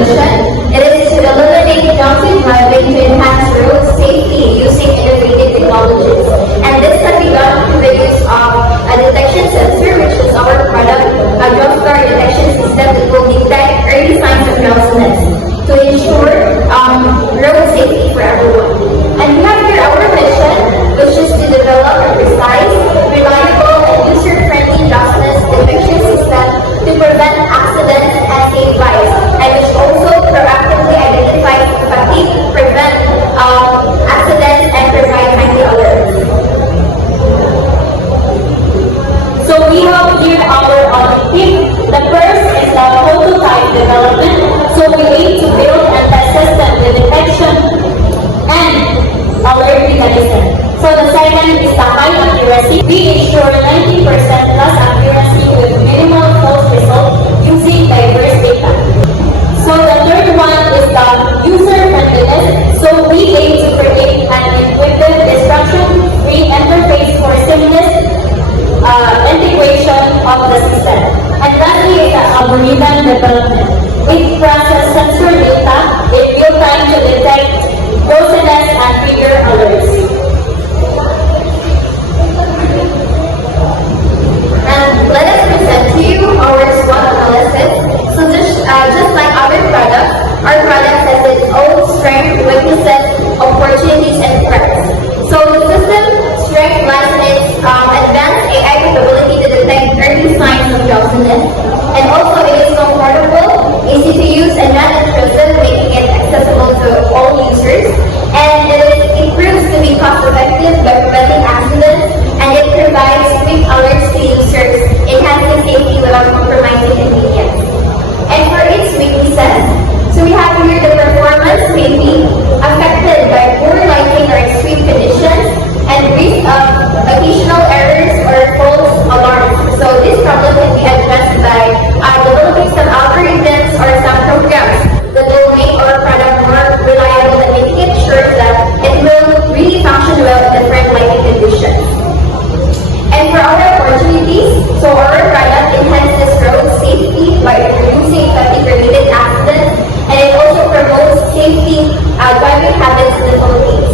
mission, it is to eliminate drunken driving to enhance road safety using innovative technologies. And this can be done through the use of a detection sensor, which is our product, a drug detection system that will detect early signs of drowsiness to ensure road safety for everyone. And we have here our mission, which is to develop a precise, reliable, and user-friendly drowsiness detection system to prevent accidents and save lives, and which also proactively identifies fatigue, prevent accidents, and provide timely alerts. So we have here our team. The first is the prototype development. So we aim to build a test system with detection and alert mechanism. So the second is the high accuracy. We ensure 90% plus accuracy with minimal false results using diverse data. So the third one is the user friendliness. So we aim to create an intuitive, instruction-free interface for seamless integration of the system. And lastly is the algorithm development. It processes sensor data in real time to detect drowsiness and trigger alerts. And let us present to you our SWOT analysis. So just like other products, our product has its own strengths, weaknesses, opportunities, and threats. So the system strength lies in its advanced AI capability to detect early signs of drowsiness. And also it is comfortable, easy to use, and non-intrusive, making it accessible to all users. And it proves to be cost-effective by preventing accidents, and it provides quick alerts to users, enhancing safety without compromising convenience. And for its weaknesses, so we have here the performance may be affected by poor lighting or extreme conditions, and risk of occasional errors or false alarms. So this problem can be addressed by developing some algorithms or some programs that will make our product more reliable and making it sure that it will really function well in different lighting conditions. And for our opportunities, so our product enhances road safety by reducing fatigue-related accidents, and it also promotes safety driving habits in the Philippines.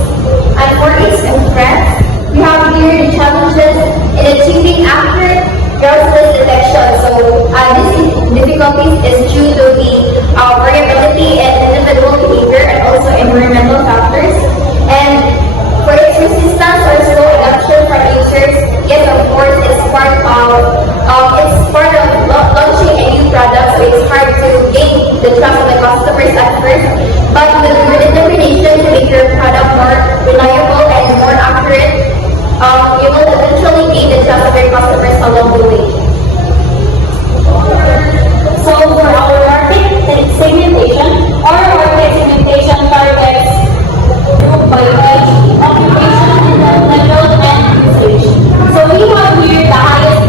And for its threats, we have here the challenges in achieving accurate drowsiness detection. So these difficulties is due to the variability in individual behavior and also environmental factors. And for its resistance or slow adoption from users, yes, of course, it's part of launching a new product, so it's hard to gain the trust of the customers at first. But with your determination to make your product more reliable and more accurate, you will eventually gain the trust of your customers along the way. So for our market segmentation, our market segmentation targets group by age, occupation, level, and usage. So we have here the highest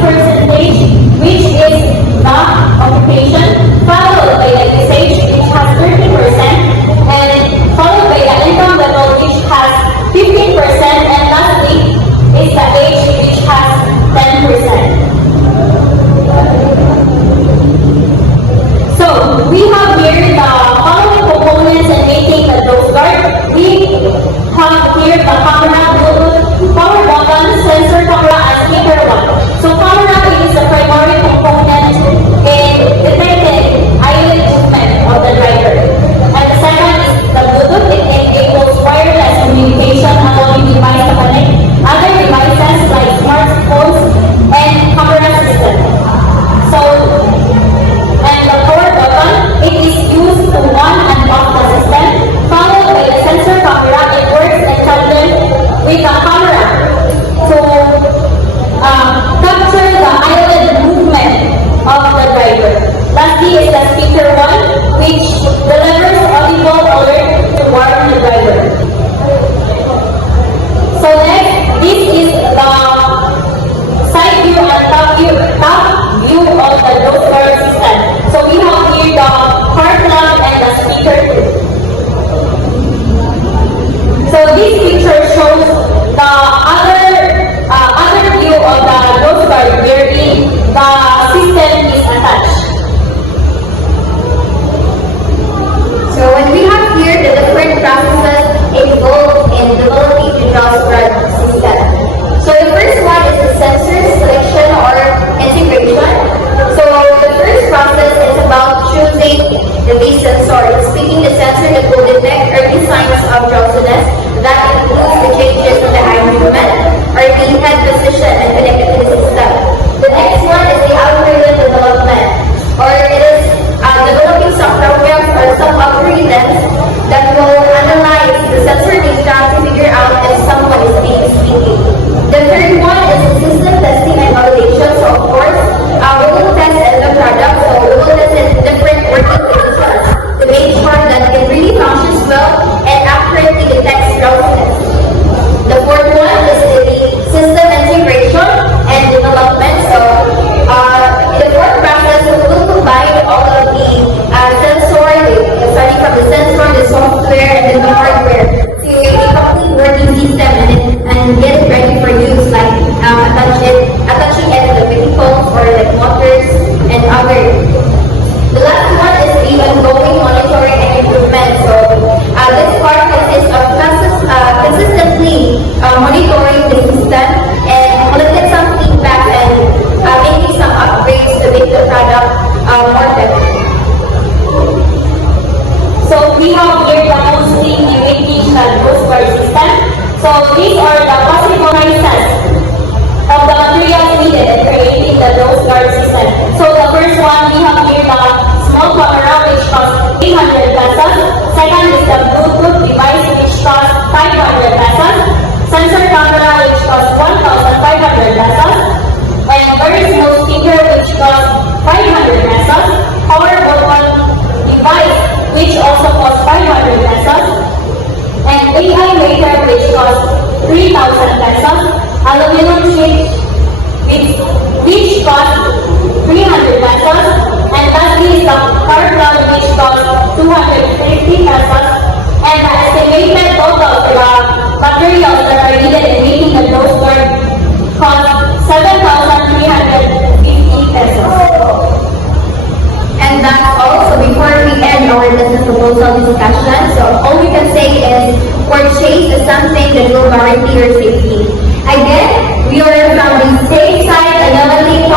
percentage, which is the occupation, followed by the usage, which has 30%, and followed by the income level, which has 15%, and lastly is the age, which has 10%. So we have here the following components in making the Ghost Guard. We have here the camera, Bluetooth, power button, sensor camera, and speaker one. So camera is the primary component in detecting eyelid movement of the driver. And the second is the Bluetooth. It enables wireless communication, allowing device to connect other devices like smartphones and camera system. So, and the power button, it is used to on and off the system, followed by the sensor camera. It works in tandem with wall camera which costs 800 pesos. Second is the Bluetooth device which costs 500 pesos. Sensor camera which costs 1,500 pesos. And Burris no speaker which costs 500 pesos. Power button device which also costs 500 pesos. And AI waiter which costs 3,000 pesos. Aluminum sheet which costs 300 pesos. And lastly is the car plug which costs 250 pesos. And the estimated total for the materials that are needed in making the nose guard costs 7,350 pesos. And that's all. So before we end our business proposal discussion, so all we can say is purchase is something that will guarantee your safety. Again, we are from the Stateside Innovative